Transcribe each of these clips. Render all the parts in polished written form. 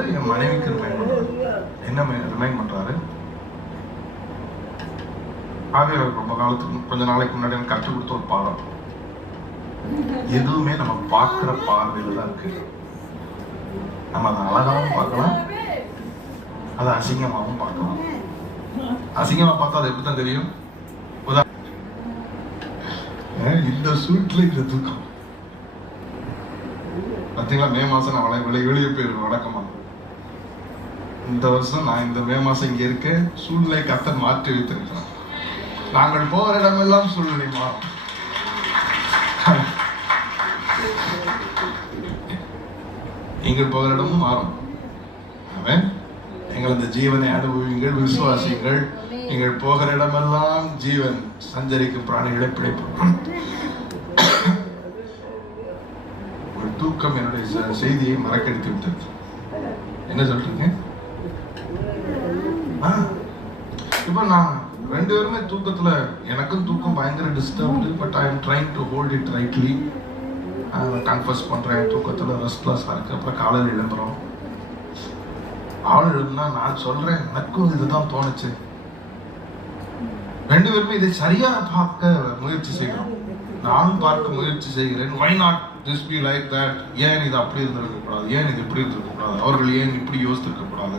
பண்றாரு? என் மனைவிக்கு ரிமைண்ட் பண்றாரு. என்ன ரிமைண்ட் பண்றாரு? ஆவியானவர் ரொம்ப காலத்துக்கு கொஞ்ச நாளைக்கு முன்னாடி எனக்கு கற்றுக் கொடுத்த ஒரு பாடம். எதுவுமே நம்ம பார்க்கிற பார்வையில தான் இருக்கு. நம்ம அதை அழகாவும் பார்க்கலாம், அதை அசிங்கமாகவும் பார்க்கலாம். அசிங்கமா பார்த்தா அது எப்படித்தான் தெரியும்? இந்த சூட்ல இந்த தூக்கம் பார்த்தீங்களா? மே மாசம் நான் வெளியே போயிருவேன் வழக்கமா. இந்த வருஷம் நான் இந்த மே மாசம் இங்க இருக்கேன். சூழ்நிலை கர்த்தர் மாற்றி வைத்திருக்கிறார். நாங்கள் போகிற இடமெல்லாம் சூழ்நிலை மாறும். நீங்கள் போகிற இடமும் மாறும். அவன் எங்கள் அந்த ஜீவனை அனுபவிங்கள், விசுவாசிங்கள். நீங்கள் போகிற இடமெல்லாம் ஜீவன் சஞ்சரிக்கும் பிராணிகளை பிழைப்போம். ஒரு தூக்கம் என்னுடைய செய்தியை மறக்கடித்து விட்டது. என்ன சொல்றீங்க? இப்ப நான் ரெண்டு பேருமே தூக்கத்துல, எனக்கும் தூக்கம் பயங்கர disturbed. But I am trying to hold it rightly. Confuse பண்றேன், தூக்கத்துல ரெஸ்ட்லெஸ்ஸா இருக்கு. அப்புறம் காலையில் எழும்புறோம். அவள் எழுதுனா நான் சொல்றேன், எனக்கும் இதுதான் தோணுச்சு. ரெண்டு பேருமே இதை சரியா பார்க்க முயற்சி செய்கிறோம். நானும் பார்க்க முயற்சி செய்கிறேன். why not just be like that? ஏன் இது அப்படி இருந்திருக்க கூடாது? ஏன் இது இப்படி இருந்திருக்க கூடாது? அவர்கள் ஏன் இப்படி யோசித்திருக்க கூடாது?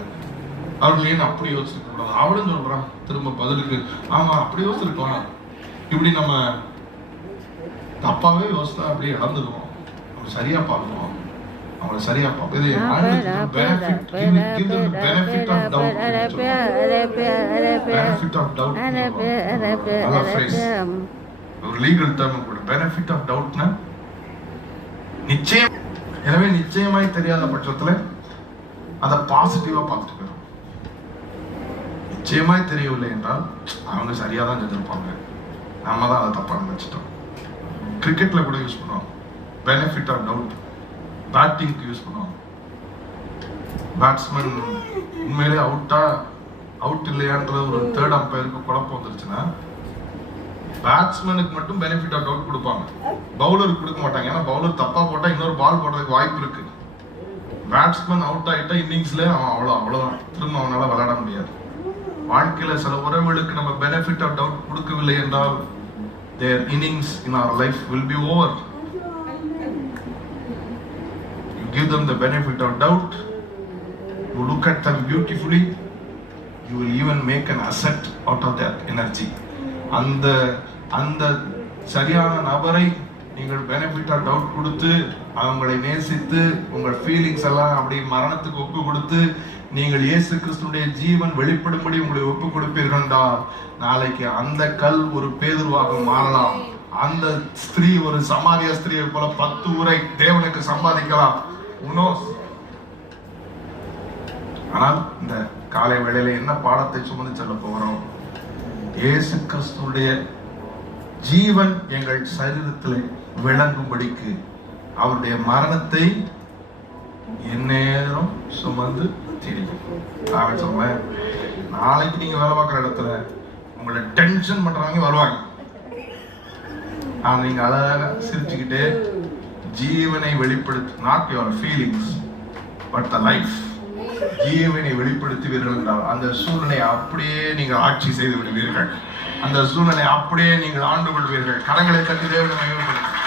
அவர்கள் ஏன் அப்படி யோசிச்சிருக்க கூடாது? அவளும் சொல்றான் திரும்ப பதிலுக்கு, ஆமா அப்படி யோசிச்சிருக்கலாம். இப்படி நம்ம தப்பாவே யோசித்தா அப்படியே இழந்துக்குவோம். நம்ம சரியா பார்க்கணும், அவங்களை சரியா பார்ப்போம். இது benefit of doubt. Benefit of doubt ஒரு லீகல் டேர்ம் கூட. பெனிஃபிட் ஆஃப் டவுட்னா நிச்சயம். எனவே நிச்சயமாய் தெரியாத பட்சத்துல அதை பாசிட்டிவா பார்த்துட்டு போயிடும். நிச்சயமாய் தெரியவில்லை என்றால் அவங்க சரியா தான் செஞ்சிருப்பாங்க, நம்ம தான் அதை தப்பா நினைச்சிட்டோம். கிரிக்கெட்ல கூட யூஸ் பண்ணுவோம் பெனிஃபிட் ஆஃப் டவுட். பேட்டிங்க்கு யூஸ் பண்ணுவோம். பேட்ஸ்மேன் உண்மையிலே அவுட் இல்லையான்ற ஒரு தேர்ட் அம்பையருக்கு குழப்பம் வந்துருச்சுன்னா பேட்ஸ்மேனுக்கு மட்டும் பெனிஃபிட் ஆஃப் டவுட் கொடுப்பாங்க, பவுலருக்கு கொடுக்க மாட்டாங்க. ஏன்னா பவுலர் தப்பா போட்டா இன்னொரு பால் போடுறதுக்கு வாய்ப்பு இருக்கு. பேட்ஸ்மேன் அவுட் ஆயிட்டா இன்னிங்ஸ்ல அவன் அவ்வளவுதான், திரும்ப அவனால விளையாட முடியாது. வாழ்க்கையில சில உறவுகளுக்கு நம்ம பெனிஃபிட் ஆஃப் டவுட் கொடுக்கவில்லை என்றால் their innings in our life will be over. You give them the benefit of doubt, you look at them beautifully, you will even make an asset out of that energy. அந்த சரியான நபரை நீங்கள் benefit of doubt கொடுத்து அவங்களை நேசித்து உங்கள் feelings எல்லாம் அப்படி மரணத்துக்கு ஒப்பு கொடுத்து நீங்கள் இயேசு கிறிஸ்துடைய ஜீவன் வெளிப்படும்படி உங்களை ஒப்பு கொடுப்பீர்கள் என்றால் நாளைக்கு அந்த கல் ஒரு பேதுருவாக மாறலாம். அந்த ஸ்திரீ ஒரு சமாரிய ஸ்திரீயை போல 10 ஊரை தேவனுக்கு சம்பாதிக்கலாம். ஆனால் இந்த காலை வேளையில என்ன பாடத்தை சுமந்து செல்ல போகிறோம்? இயேசு கிறிஸ்துடைய ஜீவன் எங்கள் சரீரத்தில் விளங்கும்படிக்கு அவருடைய மரணத்தை எந்நேரம் சுமந்து திரியும். நான் சொல்றேன், நாளைக்கு நீங்க வேலை பார்க்குற இடத்துல உங்களை டென்ஷன் பண்றவங்க வருவாங்க. ஆனா நீங்க அழகாக சிரிச்சுக்கிட்டே ஜீவனை வெளிப்படுத்தி, not your feelings but the life, ஜீவனை வெளிப்படுத்துவீர்கள் என்றால் அந்த சூழ்நிலையை அப்படியே நீங்கள் ஆட்சி செய்து விடுவீர்கள். அந்த சூழ்நிலை அப்படியே நீங்கள் ஆண்டு கொள்வீர்கள். கரங்களை தட்டி தேவனை மகிமைப்படுத்துங்கள்.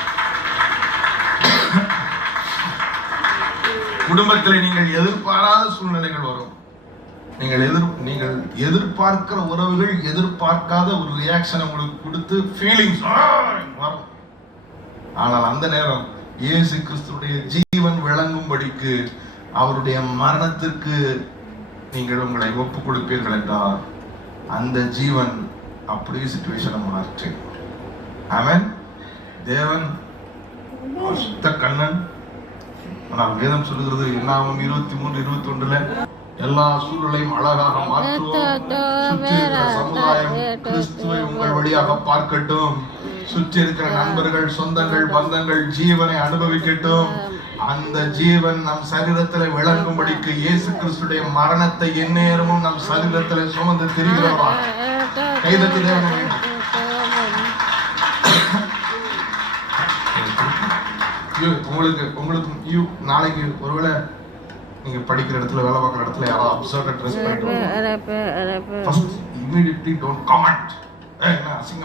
குடும்பத்தில் நீங்கள் எதிர்பாராத சூழ்நிலைகள் வரும். நீங்கள் எதிர்பார்க்கிற உறவுகள் எதிர்பார்க்காத ஒரு ரியாக்ஷன் உங்களுக்கு கொடுத்து ஃபீலிங்ஸ் வரும். ஆனால் அந்த நேரம் இயேசு கிறிஸ்துடைய ஜீவன் விளங்கும்படிக்கு அவருடைய மரணத்திற்கு நீங்கள் உங்களை ஒப்பு கொடுப்பீர்கள் என்றால் அந்த ஜீவன் அப்படியே சிச்சுவேஷனை மாற்றி. ஆமென். தேவன் சுத்த கண்ணன். ஆனால் வேதம் சொல்லுகிறது என்னாகும் 23:21 எல்லா சூழலையும் அழகாக மாற்றுவோம். சுற்றி இருக்கிற சமுதாயம் கிறிஸ்துவை உங்கள் வழியாக பார்க்கட்டும். சுற்றி இருக்கிற நண்பர்கள், சொந்தங்கள், பந்தங்கள் ஜீவனை அனுபவிக்கட்டும். அந்த ஜீவன் நம் சரீரத்தில் விளங்கும்படிக்கு இயேசு கிறிஸ்துடைய மரணத்தை எந்நேரமும் நம் சரீரத்தில் சுமந்து திரிகிறோமா? கைதட்டி தேவனை உங்களுக்கு நாளைக்கு ஒருவேளை நீங்க படிக்கிற இடத்துல வேலை பார்க்குற இடத்துல யாராவது அப்சர்ட் ட்ரெஸ் பண்ணிட்டு அரப்பு ஃபர்ஸ்ட் இமிடியட்லி டோன்ட் கமெண்ட் என்ன அசிங்கம்